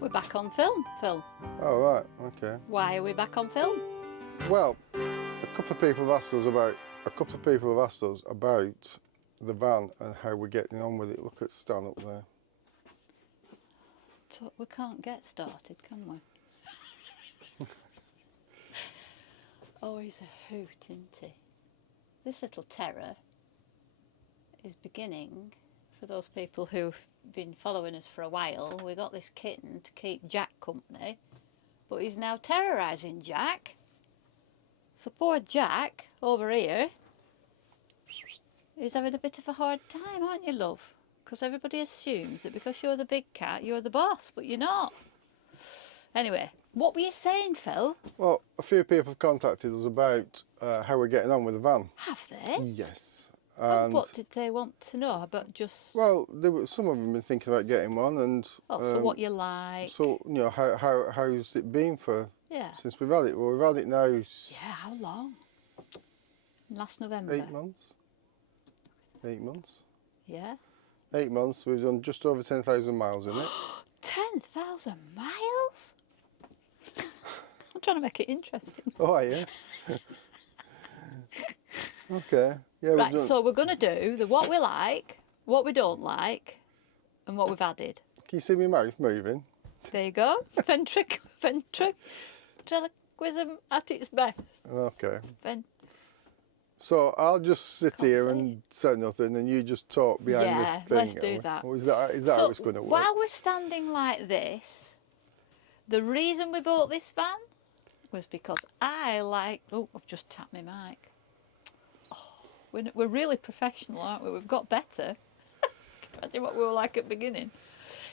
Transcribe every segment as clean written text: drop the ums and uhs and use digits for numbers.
We're back on film, Phil. Oh right, okay. Why are we back on film? Well, a couple of people have asked us about the van and how we're getting on with it. Look at Stan up there. So we can't get started, can we? Oh, he's a hoot, isn't he? This little terror is beginning. For those people who've been following us for a while, we got this kitten to keep Jack company, but he's now terrorising Jack. So poor Jack over here is having a bit of a hard time, aren't you, love? Because everybody assumes that because you're the big cat, you're the boss, but you're not. Anyway, what were you saying, Phil? Well, a few people have contacted us about how we're getting on with the van. Have they? Yes. And what did they want to know about just... Well, some of them have been thinking about getting one, and... Oh, so what you like. So, you know, how's it been since we've had it? Well, we've had it now... Yeah, how long? Last November? 8 months. 8 months. Yeah. 8 months, we've done just over 10,000 miles in it. 10,000 miles? I'm trying to make it interesting. Oh, yeah. Okay. Yeah, right, so we're going to do the what we like, what we don't like, and what we've added. Can you see my mouth moving? There you go. Ventriloquism at its best. Okay. So I'll just sit here and say nothing, and you just talk behind the thing. Yeah, let's do that. Or is that how it's going to work? While we're standing like this, the reason we bought this van was because I like... Oh, I've just tapped my mic. We're really professional, aren't we? We've got better. Imagine what we were like at the beginning.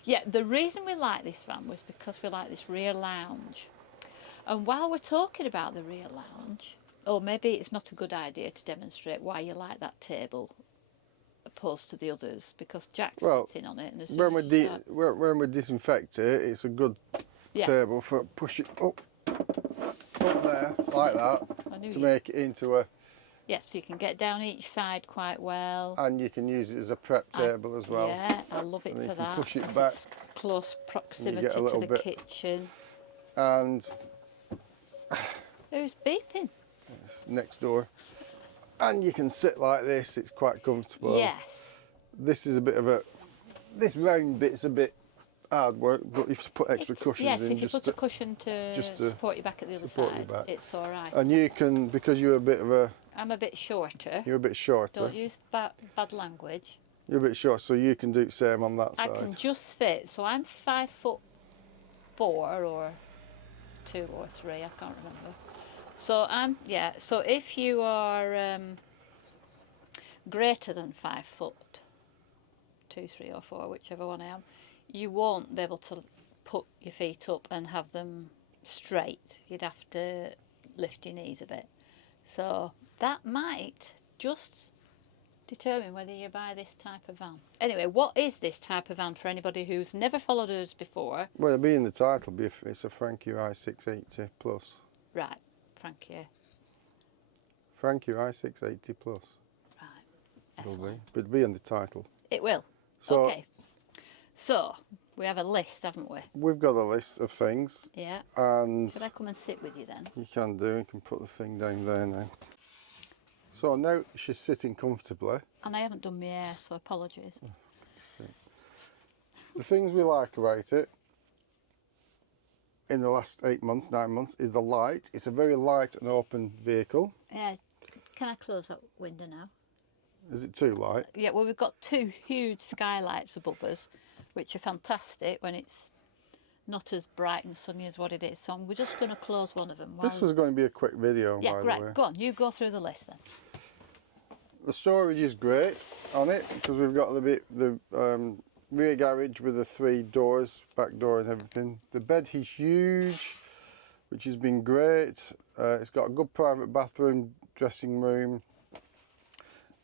Yeah, the reason we like this van was because we like this rear lounge. And while we're talking about the rear lounge, or maybe it's not a good idea to demonstrate why you like that table opposed to the others, because Jack's sitting on it. And when we disinfect it, it's a good table for push it up there like that to make it into a... Yes, so you can get down each side quite well. And you can use it as a prep table as well. Yeah, I love it to that. Push it back. It's close proximity to the kitchen. And... Who's beeping? It's next door. And you can sit like this, it's quite comfortable. Yes. This is a bit of a... This round bit's a bit hard work, but if you put extra cushions in... Yes, if you put a cushion to support you back at the other side, it's all right. And you can, because you're a bit of a... I'm a bit shorter. You're a bit shorter. Don't use bad language. You're a bit short, so you can do the same on that side. I can just fit, so I'm 5'4" or 2 or 3, I can't remember. So so if you are greater than 5 foot, 2, 3 or 4, whichever one I am, you won't be able to put your feet up and have them straight. You'd have to lift your knees a bit. So that might just determine whether you buy this type of van. Anyway, what is this type of van for anybody who's never followed us before? Well, it'll be in the title, it's a Frankia i680 Plus. Right, Frankia. Frankia i680 Plus. Right. It'll be, but it'll be in the title. It will. So, okay. So, we have a list, haven't we? We've got a list of things. Yeah. And should I come and sit with you then? You can do. You can put the thing down there now. So now she's sitting comfortably. And I haven't done my hair, so apologies. The things we like about it in the last 8 months, 9 months, is the light. It's a very light and open vehicle. Yeah. Can I close that window now? Is it too light? Yeah, well, we've got 2 huge skylights above us, which are fantastic when it's not as bright and sunny as what it is. So we're just going to close one of them. This was going to be a quick video, by the way. Yeah, right, go on, you go through the list then. The storage is great on it, because we've got the rear garage with the 3 doors, back door and everything. The bed is huge, which has been great. It's got a good private bathroom, dressing room.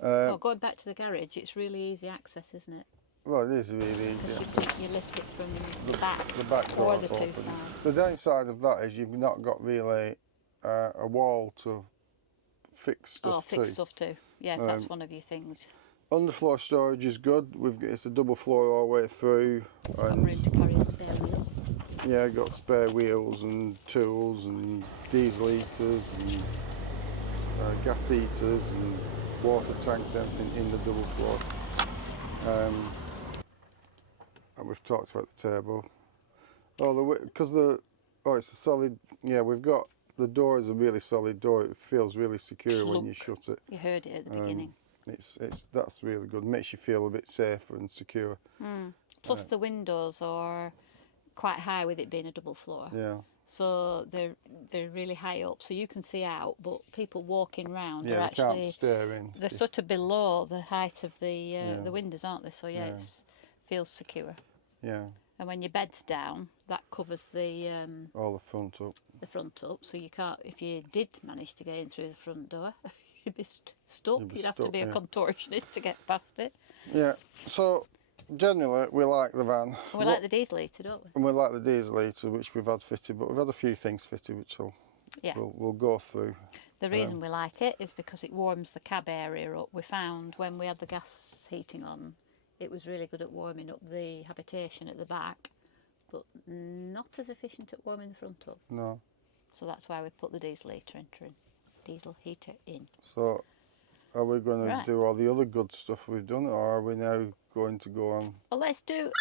Going back to the garage, it's really easy access, isn't it? Well, it is really easy. You lift it from the back door or the 2 sides. The downside of that is you've not got really a wall to fix stuff to. Fix stuff too. Yeah, if that's one of your things. Underfloor storage is good. It's a double floor all the way through. It's got room to carry a spare wheel. Yeah, got spare wheels and tools and diesel heaters and gas heaters and water tanks, everything in the double floor. And we've talked about the turbo. Oh, it's a solid. Yeah, we've got the door is a really solid door. It feels really secure when you shut it. You heard it at the beginning. That's really good. Makes you feel a bit safer and secure. Plus the windows are quite high with it being a double floor. Yeah. So they're really high up, so you can see out. But people walking round Yeah, are they actually can't stare in. they're sort of below the height of the windows, aren't they? So yeah, Yeah. it feels secure. Yeah. And when your bed's down, that covers the All the front up. so you can't. If you did manage to get in through the front door, you'd be stuck. You'd have to stuck, be a yeah. contortionist to get past it. Yeah. So generally, we like the van. And we like the diesel heater, don't we? And we like the diesel heater, which we've had fitted, but we've had a few things fitted, which we'll go through. The reason we like it is because it warms the cab area up. We found when we had the gas heating on, it was really good at warming up the habitation at the back, but not as efficient at warming the front up. No. So that's why we put the diesel heater in. So are we going to do all the other good stuff we've done, or are we now going to go on? Well, let's do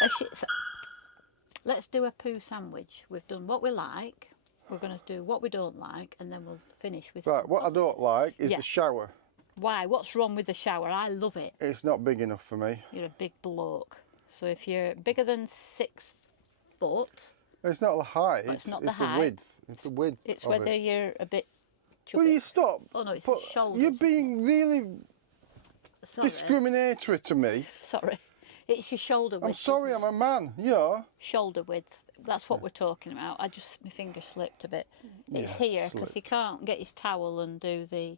a poo sandwich. We've done what we like. We're going to do what we don't like, and then we'll finish with. Right. What I don't like is the shower. Why? What's wrong with the shower? I love it. It's not big enough for me. You're a big bloke. So if you're bigger than 6 foot... It's not the height. It's not the the height. width. It's the width. It's whether you're a bit chubby. Will you stop? Oh no, it's the shoulders. You're being really Sorry. discriminatory to me. Sorry. It's your shoulder width. I'm sorry, I'm a man. Yeah. Shoulder width. That's what we're talking about. My finger slipped a bit. It's here because he can't get his towel and do the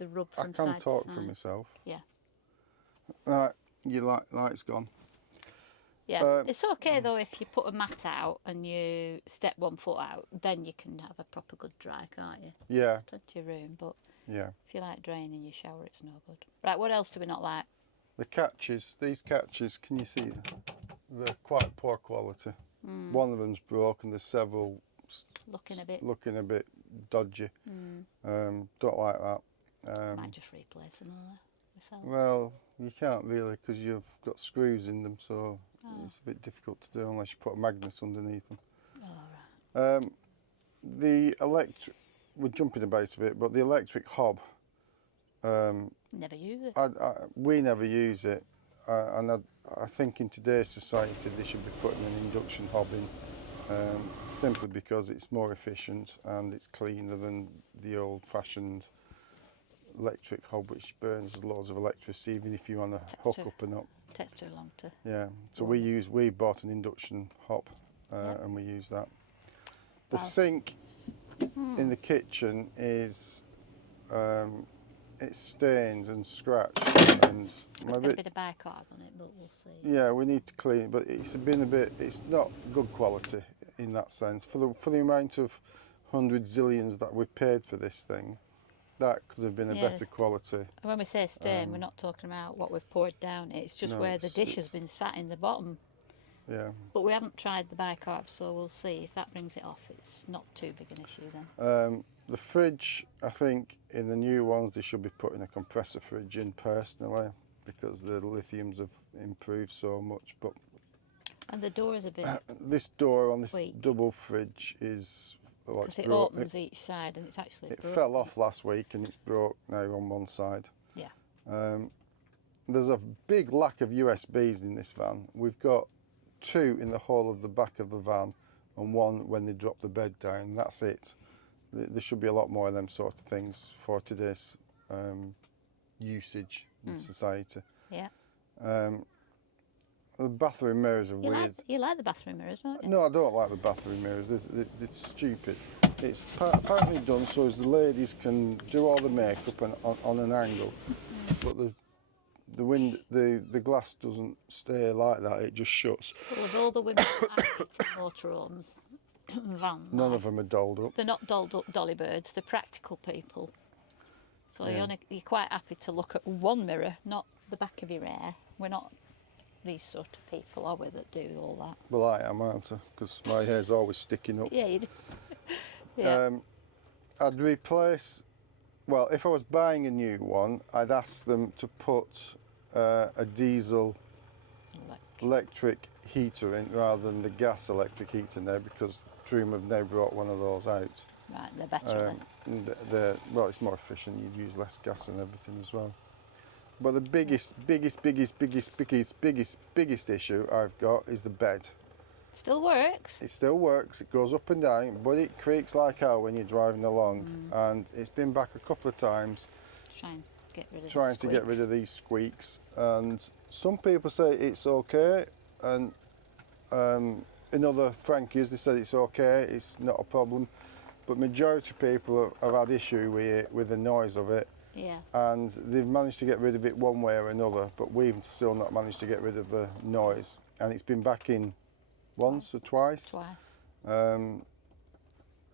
rub from side to side. I can talk for myself. Yeah. Right, your light's gone. Yeah, it's okay though if you put a mat out and you step 1 foot out, then you can have a proper good dry, can't you? Yeah. There's plenty of room, but yeah, if you like draining your shower, it's no good. Right, what else do we not like? The catches, these catches, can you see them? They're quite poor quality. One of them's broken, there's several looking a bit dodgy. Don't like that. Might just replace them all myself. Well, you can't really because you've got screws in them, so it's a bit difficult to do unless you put a magnet underneath them. Oh, right. The electric, we're jumping about a bit, but the electric hob. Never use it. We never use it, and I think in today's society they should be putting an induction hob in, simply because it's more efficient and it's cleaner than the old-fashioned electric hob, which burns loads of electricity, even if you want to hook up and up. Takes too long to. Yeah, so we bought an induction hob, and we use that. The sink in the kitchen is it's stained and scratched, and got a bit of bicarb on it, but we'll see. Yeah, we need to clean it, but it's not good quality in that sense. For the amount of hundreds, zillions that we've paid for this thing, that could have been a better quality. When we say stain, we're not talking about what we've poured down. It's just where the dish has been sat in the bottom. Yeah. But we haven't tried the bicarb, so we'll see if that brings it off. It's not too big an issue then. The fridge, I think in the new ones they should be putting a compressor fridge in personally, because the lithiums have improved so much. But and the door is a bit. This door on this weak. Double fridge is because it opens each side and it's actually. It fell off last week and it's broke now on one side. Yeah. There's a big lack of USBs in this van. We've got 2 in the whole of the back of the van and 1 when they drop the bed down. That's it. There should be a lot more of them sort of things for today's usage in society. Yeah. The bathroom mirrors are weird. You like the bathroom mirrors, don't you? No, I don't like the bathroom mirrors. It's stupid. It's apparently done so as the ladies can do all the makeup on an angle, but the glass doesn't stay like that. It just shuts. Well, of all the women that I meet in motorhomes, vans, None of them are dolled up. They're not dolled up dolly birds. They're practical people. So you're quite happy to look at one mirror, not the back of your hair. We're not these sort of people, are we, that do all that? Well, I am, aren't I? Because my hair's always sticking up. Yeah, you do. Yeah. I'd replace, well, if I was buying a new one, I'd ask them to put a diesel electric heater in rather than the gas electric heater now, because Troom have now brought one of those out. Right, they're better then. Well, it's more efficient. You'd use less gas and everything as well. But the biggest issue I've got is the bed. Still works. It still works. It goes up and down, but it creaks like hell when you're driving along. And it's been back a couple of times Trying to get rid of these squeaks. And some people say it's okay, and in other Frankias they said it's okay, it's not a problem. But majority of people have had issue with the noise of it. Yeah. And they've managed to get rid of it one way or another, but we've still not managed to get rid of the noise. And it's been back in once or twice. And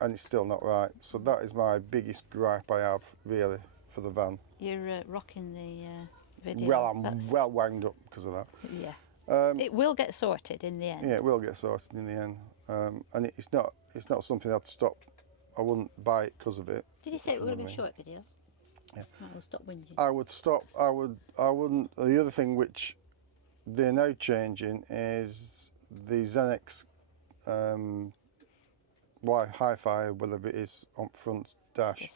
it's still not right. So that is my biggest gripe I have, really, for the van. You're rocking the video. Well, I'm well wound up because of that. Yeah. It will get sorted in the end. Yeah, it will get sorted in the end. And it's not something I'd stop. I wouldn't buy it because of it. Did you say it would have been a short video? Yeah. Right, we'll stop whinging. I would stop. I wouldn't. The other thing which they're now changing is the Xenex hi-fi, whatever it is, on front dash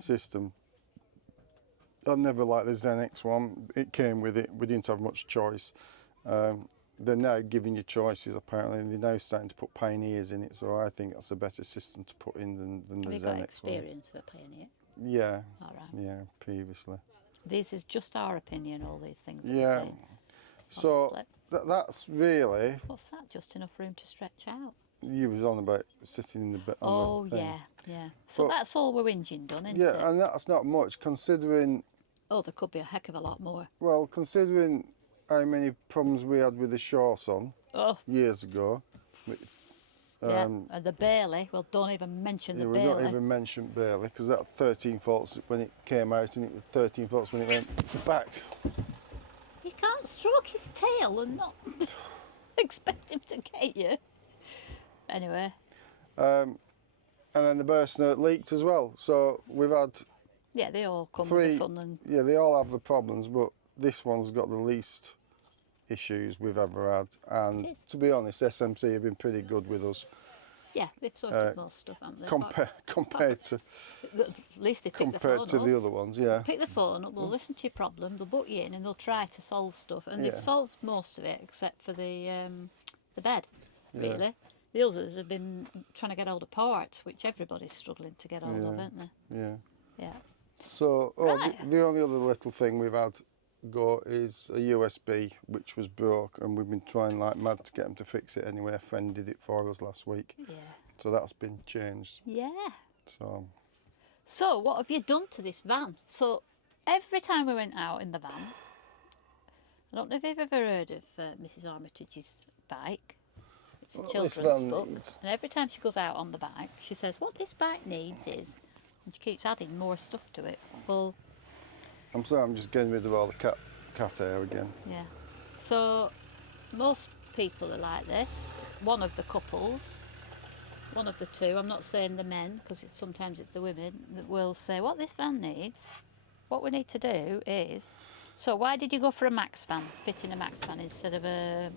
system. I've never liked the Xenex one. It came with it. We didn't have much choice. They're now giving you choices, apparently, and they're now starting to put Pioneers in it, so I think that's a better system to put in than the Xenex one. Have you got experience for Pioneer? Yeah. All right. Yeah, previously. This is just our opinion, all these things that Yeah. we're saying. So that's really... What's that? Just enough room to stretch out? You was on about sitting in the bed. Oh, yeah, yeah. So that's all we're whinging done, isn't it? Yeah, and that's not much, considering... Oh, there could be a heck of a lot more. Well, considering how many problems we had with the shorts on years ago. Yeah, and the Bailey. Well, don't even mention the Bailey. We don't even mention Bailey, because that 13 volts when it came out, and it was 13 volts when it went back. You can't stroke his tail and not expect him to get you. Anyway. And then the burst note leaked as well. So we've had... Yeah, they all come with the fun. And yeah, they all have the problems, but this one's got the least issues we've ever had. And to be honest, SMC have been pretty good with us. Yeah, they've sorted most stuff, haven't they? Compared to... At least they pick the phone up. Compared to the other ones, yeah. Pick the phone up, they'll listen to your problem, they'll book you in and they'll try to solve stuff. And they've solved most of it, except for the bed, really. Yeah. The others have been trying to get hold of parts, which everybody's struggling to get hold of, aren't they? Yeah. Yeah. So, the only other little thing we've had go is a USB, which was broke, and we've been trying like mad to get them to fix it anyway. A friend did it for us last week. Yeah. So that's been changed. Yeah. So what have you done to this van? So every time we went out in the van, I don't know if you've ever heard of Mrs. Armitage's bike. It's a children's book. And every time she goes out on the bike, she says, what this bike needs is, and she keeps adding more stuff to it. Well, I'm sorry, I'm just getting rid of all the cat hair again. Yeah. So most people are like this. One of the couples, one of the two, I'm not saying the men, because sometimes it's the women, that will say, what this van needs, what we need to do is, so why did you go for a Max van, fitting a Max van instead of a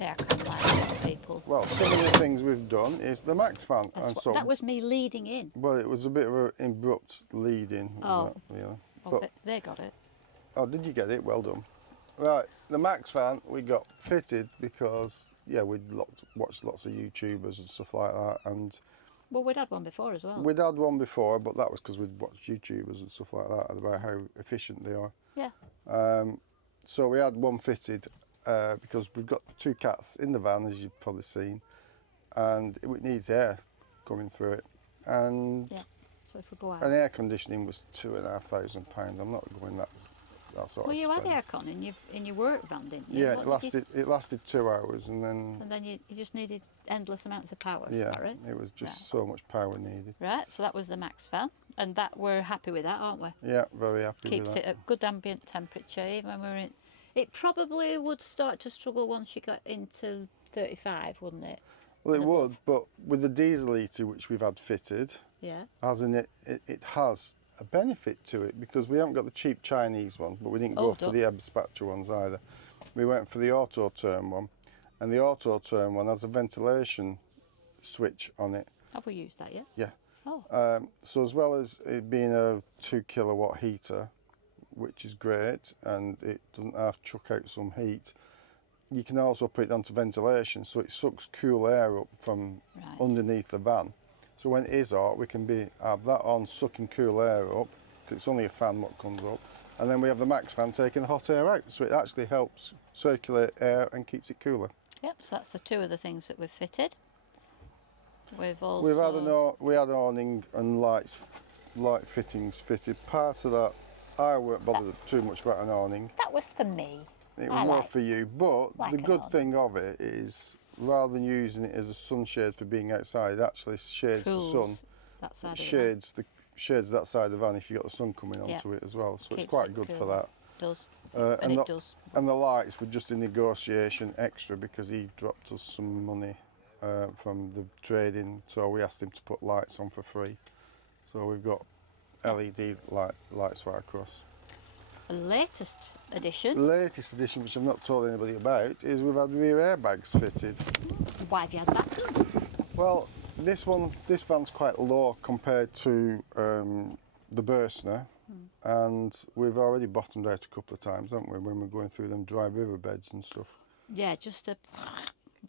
aircon like other people? Well, some of the things we've done is the Max van. That was me leading in. Well, it was a bit of an abrupt lead in. Oh, really. Well, they got it. Oh, did you get it? Well done. Right, the Max van we got fitted because, yeah, we'd watched lots of YouTubers and stuff like that. And well, we'd had one before as well. We'd had one before, but that was because we'd watched YouTubers and stuff like that about how efficient they are. Yeah. So we had one fitted because we've got 2 cats in the van, as you've probably seen, and it needs air coming through it. And yeah. So if we go out, and air conditioning was £2,500. I'm not going that sort of. Well, you expense. had aircon in your work van, didn't you? Yeah, it lasted 2 hours, and then. And then you just needed endless amounts of power. Yeah, for it. It was just so much power needed. Right, so that was the Max fan, and that we're happy with that, aren't we? Yeah, very happy. Keeps with that. it at good ambient temperature, even when we're It probably would start to struggle once you got into 35, wouldn't it? Well, it And would, above. but with the diesel heater which we've had fitted, Yeah. as in it has a benefit to it, because we haven't got the cheap Chinese ones, but we didn't go for the Ebbspacher ones either. We went for the auto turn one, and the auto turn one has a ventilation switch on it. Have we used that yet? Yeah. Oh. So as well as it being a 2 kilowatt heater, which is great, and it doesn't have to chuck out some heat, you can also put it onto ventilation, so it sucks cool air up from underneath the van. So when it is hot, we can have that on sucking cool air up, because it's only a fan what comes up, and then we have the max fan taking the hot air out, so it actually helps circulate air and keeps it cooler. Yep, so that's the two of the things that we've fitted. We've had awning and light fittings fitted. Part of that I weren't bothered too much about an awning. That was for me. It was more for you, but the good awning. thing of it is, rather than using it as a sunshade for being outside, it actually shades the sun. That side Shades that side of the van if you've got the sun coming onto it as well. So it's quite good for that. Does. And the lights were just a negotiation extra because he dropped us some money from the trading, so we asked him to put lights on for free. So we've got LED lights right across. The latest edition, Which I've not told anybody about, is we've had rear airbags fitted. why have you had that done? Well, this van's quite low compared to the Bursner, and we've already bottomed out a couple of times, haven't we, when we're going through them dry riverbeds and stuff. Yeah, just a...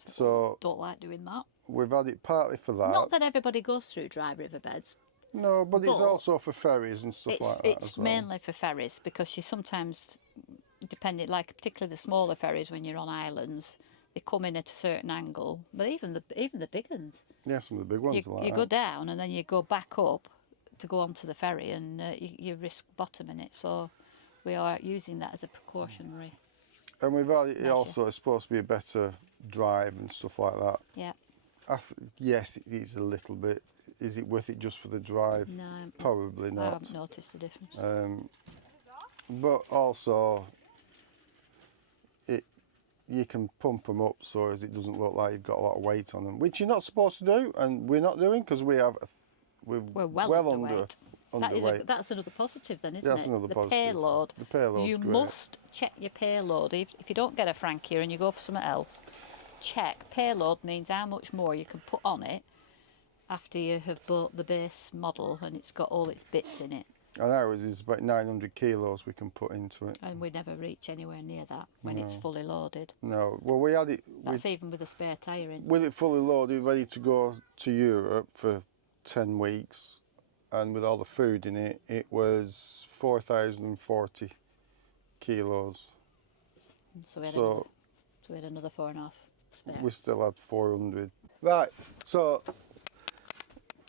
So don't like doing that. We've had it partly for that. Not that everybody goes through dry riverbeds. No, but it's also for ferries and stuff like that It's as well. mainly for ferries, because you sometimes, depending, like particularly the smaller ferries when you're on islands, they come in at a certain angle. But even the big ones. Yeah, some of the big ones are like you that. go down and then you go back up to go onto the ferry, and you risk bottoming it. So we are using that as a precautionary. And we've had it also, it's supposed to be a better drive and stuff like that. Yeah. Yes, it is a little bit. Is it worth it just for the drive? No, probably not. I haven't noticed the difference. But also, you can pump them up so as it doesn't look like you've got a lot of weight on them, which you're not supposed to do, and we're not doing, because we're well underweight. That's another positive then, isn't That's it? another the positive. Payload. The payload's You great. must check your payload. If you don't get a Frankia and you go for something else, check. Payload means how much more you can put on it after you have bought the base model and it's got all its bits in it. And ours is about 900 kilos we can put into it. And we never reach anywhere near that when it's fully loaded. No, well, we had it. That's even with a spare tyre in. With it fully loaded, ready to go to Europe for 10 weeks, and with all the food in it, it was 4,040 kilos. So we had another 4.5 spare. We still had 400. Right, so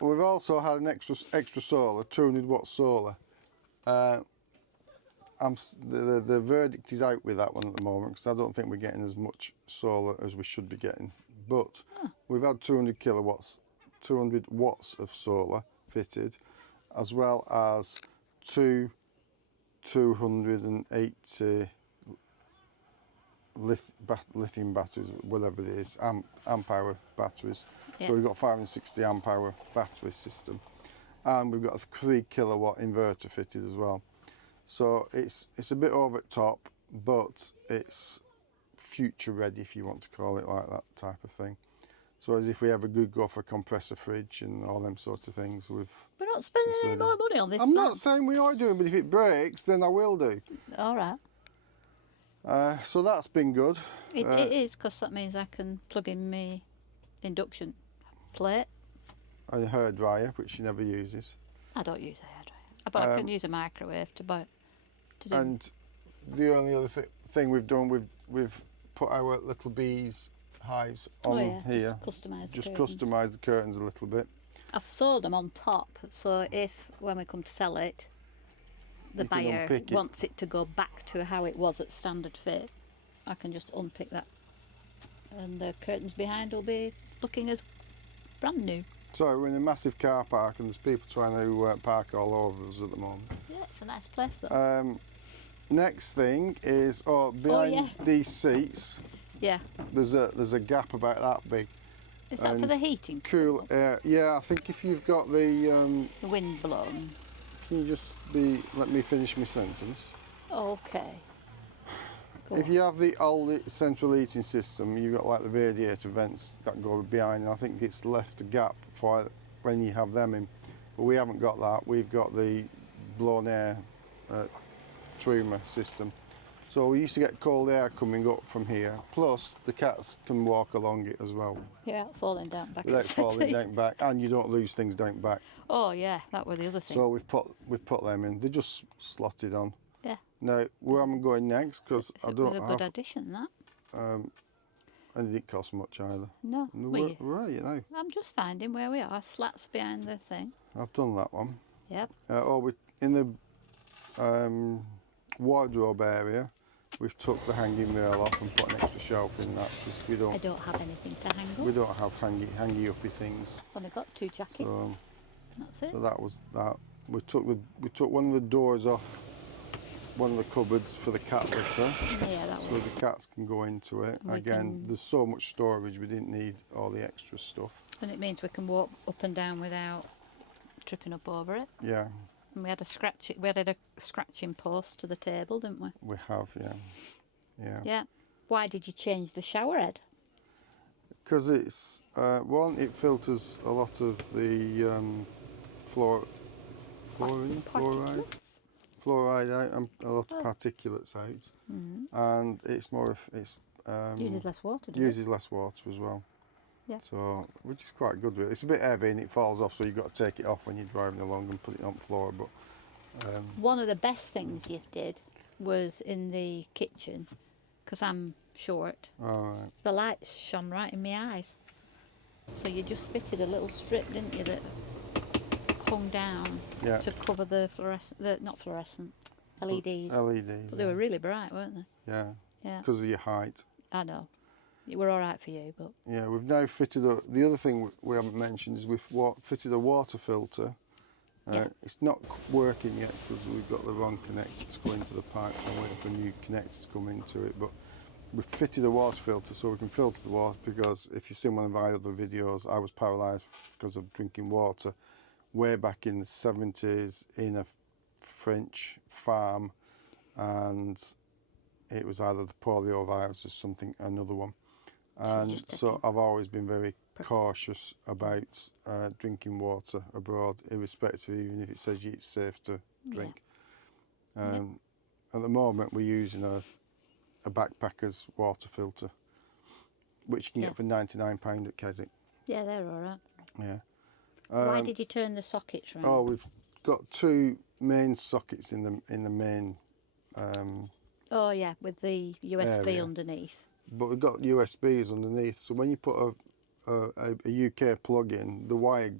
we've also had an extra solar, 200 watt solar. The verdict is out with that one at the moment, because I don't think we're getting as much solar as we should be getting. But we've had 200 watts of solar fitted, as well as two 280 lithium batteries, whatever it is, amp hour batteries. Yeah. So we've got 560 amp hour battery system, and we've got a 3 kilowatt inverter fitted as well. So it's a bit over the top, but it's future ready, if you want to call it like that type of thing. So as if we ever could go for a compressor fridge and all them sort of things. We're not spending any more money on this. I'm not saying we are doing, but if it breaks, then I will do. All right. So that's been good. It is, because that means I can plug in my induction plate. And a hairdryer, which she never uses. I don't use a hairdryer, but I can use a microwave to do. And the only other thing we've done, we've put our little bees hives on here. Just customise the curtains a little bit. I've sewed them on top, so if when we come to sell it, the buyer wants it to go back to how it was at standard fit, I can just unpick that, and the curtains behind will be looking as brand new. So we're in a massive car park, and there's people trying to park all over us at the moment. Yeah, it's a nice place though. next thing is behind these seats. Yeah. There's a gap about that big. Is that for the heating? Cool air. Yeah, I think if you've got the wind blown. Can you just let me finish my sentence? Okay. If you have the old central heating system, you've got like the radiator vents that go behind, and I think it's left a gap for when you have them in. But we haven't got that. We've got the blown air truma system. So we used to get cold air coming up from here. Plus, the cats can walk along it as well. Yeah, falling down back. Without falling down back, and you don't lose things down back. Oh yeah, that were the other thing. So we've put them in. They're just slotted on. Yeah. Now where I'm going next, because I don't It was a good addition, that. and it didn't cost much either. No. Right, you know. I'm just finding where we are. Slats behind the thing. I've done that one. Yep. We're in the wardrobe area. We've took the hanging rail off and put an extra shelf in that because we don't. I don't have anything to hang up. We don't have hangy uppy things. I've only got 2 jackets. So, that's it. So that was that. We took one of the doors off one of the cupboards for the cat litter. Yeah, that so was. the cats can go into it. Again, there's so much storage. We didn't need all the extra stuff. And it means we can walk up and down without tripping up over it. Yeah. And we had a scratching post to the table, didn't we? We have, yeah. Yeah. Yeah. Why did you change the shower head? Because it's one, it filters a lot of the fluoride out and a lot of particulates out, and it's uses less water. Uses less water as well. Yeah. So, which is quite good. Really, it's a bit heavy and it falls off, so you've got to take it off when you're driving along and put it on the floor. But one of the best things you did was in the kitchen, because I'm short. Right. The lights shone right in my eyes, so you just fitted a little strip, didn't you, that hung down to cover the not fluorescent LEDs. LEDs. But they were really bright, weren't they? Yeah. Yeah. Because of your height. I know. It were all right for you, but. Yeah, we've now fitted the other thing we haven't mentioned is we've fitted a water filter. It's not working yet because we've got the wrong connectors going to the pipe. I'm waiting for a new connector to come into it, but we've fitted a water filter so we can filter the water, because if you've seen one of my other videos, I was paralysed because of drinking water way back in the 70s in a French farm, and it was either the polio virus or something, another one. And so I've always been very cautious about drinking water abroad, irrespective, even if it says it's safe to drink. At the moment we're using a backpacker's water filter, which you can get for £99 at Keswick. Yeah, they're all right. Yeah. Why did you turn the sockets round? Oh, we've got 2 main sockets in the main. Oh yeah, with the USB area underneath. But we've got USBs underneath, so when you put a UK plug in, the wire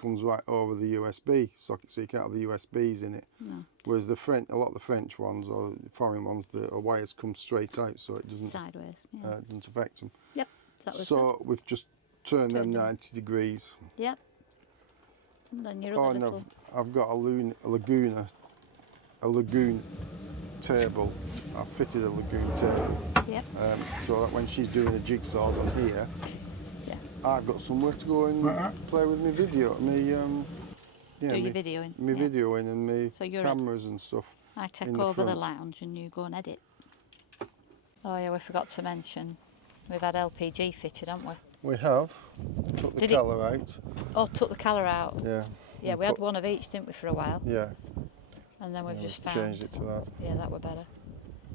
comes right over the USB socket, so you can't have the USBs in it. No. Whereas a lot of the French ones or the foreign ones, the wires come straight out, so it doesn't sideways. doesn't affect them. Yep. So we've just turned them 90 degrees. Yep. And then your other little. I've got a lagoon table. I've fitted a lagoon table. Yep. So that when she's doing the jigsaws on here, I've got somewhere to go and play with my video. Do your videoing. My videoing and my cameras and stuff. I take over the lounge and you go and edit. Oh yeah, we forgot to mention, we've had LPG fitted, haven't we? We have. Took the colour out. Oh, took the colour out. Yeah. Yeah, we had one of each, didn't we, for a while? Yeah. And then we've just changed it to that. Yeah, that were better.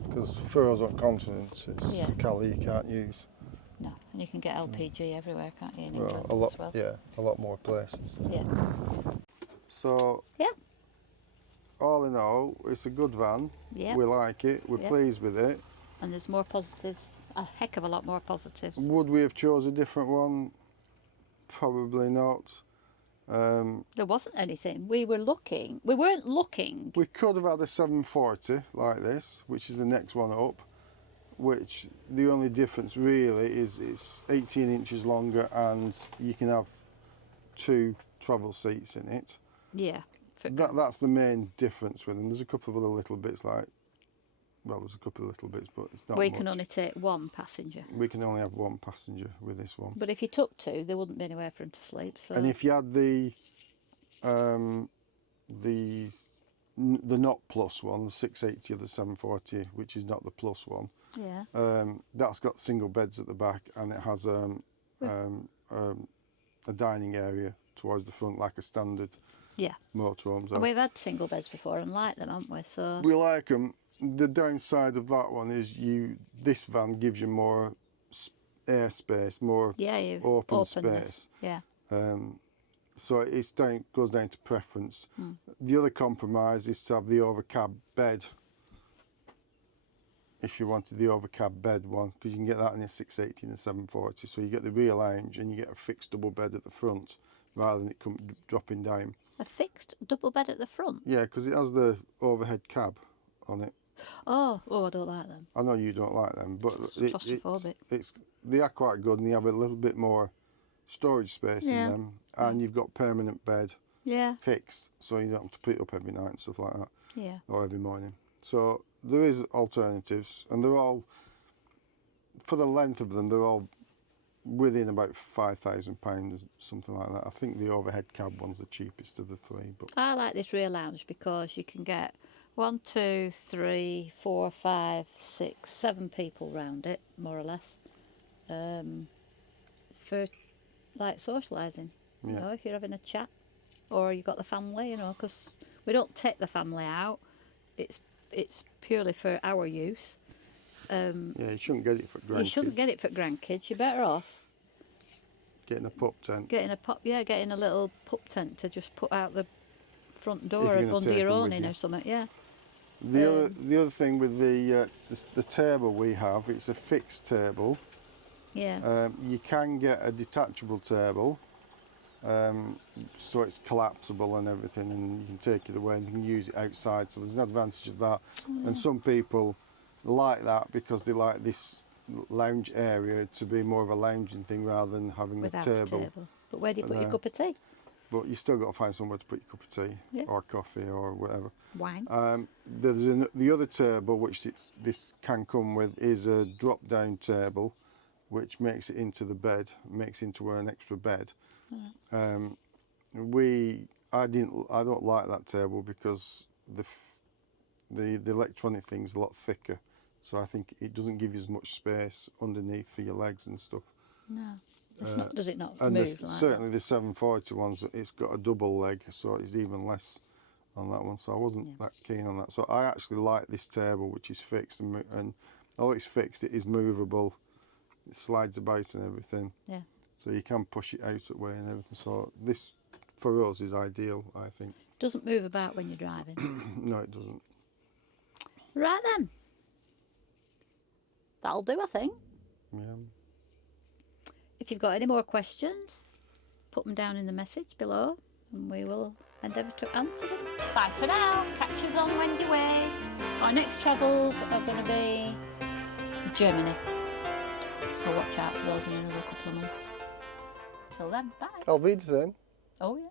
Because for us on continents, it's colour you can't use. No, and you can get LPG everywhere, can't you, in England as well? Yeah, a lot more places. Yeah. So, all in all, it's a good van. Yeah. We like it. We're pleased with it. And there's more positives, a heck of a lot more positives. Would we have chose a different one? Probably not. There wasn't anything. We weren't looking. We could have had a 740 like this, which is the next one up, which the only difference really is it's 18 inches longer and you can have 2 travel seats in it. Yeah. That's the main difference with them. There's a couple of other little bits like well, there's a couple of little bits, but it's not We much. can only take one passenger. We can only have one passenger with this one. But if you took two, there wouldn't be anywhere for him to sleep. So. And if you had the not plus one, the 680 or the 740, which is not the plus one, yeah, that's got single beds at the back, and it has a dining area towards the front, like a standard motorhomes. And we've had single beds before and like them, haven't we? So we like them. The downside of that one is this van gives you more air space, more open openness. space. Yeah. So goes down to preference. The other compromise is to have the overcab bed. If you wanted the overcab bed one, because you can get that in a 680 and a 740. So you get the rear lounge and you get a fixed double bed at the front, rather than it dropping down. A fixed double bed at the front? Yeah, because it has the overhead cab on it. Oh, I don't like them. I know you don't like them, but Claustrophobic. They are quite good, and they have a little bit more storage space in them, and you've got permanent bed fixed, so you don't have to put it up every night and stuff like that. Yeah. Or every morning. So there is alternatives, and they're all, for the length of them, they're all within about £5,000, something like that. I think the overhead cab one's the cheapest of the three. But I like this rear lounge because you can get 1, 2, 3, 4, 5, 6, 7 people round it, more or less, for like socialising. You know, if you're having a chat, or you've got the family, you know, because we don't take the family out. It's purely for our use. yeah, you shouldn't get it for grandkids. You shouldn't get it for grandkids. You're better off getting a pup tent. Getting a little pup tent to just put out the front door you're gonna under take your them with awning you. or something. Yeah. The other thing with the table we have, it's a fixed table. Yeah. You can get a detachable table, so it's collapsible and everything, and you can take it away and you can use it outside. So there's an advantage of that. And some people like that because they like this lounge area to be more of a lounging thing rather than having Without a table. But where do you put your cup of tea? But you still got to find somewhere to put your cup of tea or coffee or whatever. Wine. There's the other table which this can come with is a drop-down table, which makes it into the bed, makes into an extra bed. I don't like that table because the electronic thing's a lot thicker, so I think it doesn't give you as much space underneath for your legs and stuff. No. It's not, does it not And move like certainly the 740 ones, it's got a double leg, so it's even less on that one. So I wasn't that keen on that. So I actually like this table, which is fixed, and although it's fixed, it is movable. It slides about and everything. Yeah. So you can push it out that way and everything. So this, for us, is ideal, I think. Doesn't move about when you're driving. No, it doesn't. Right then. That'll do, I think. Yeah. If you've got any more questions, put them down in the message below and we will endeavour to answer them. Bye for now. Catch us on When You're Away. Our next travels are going to be Germany. So watch out for those in another couple of months. Till then, bye. Auf Wiedersehen. Oh yeah.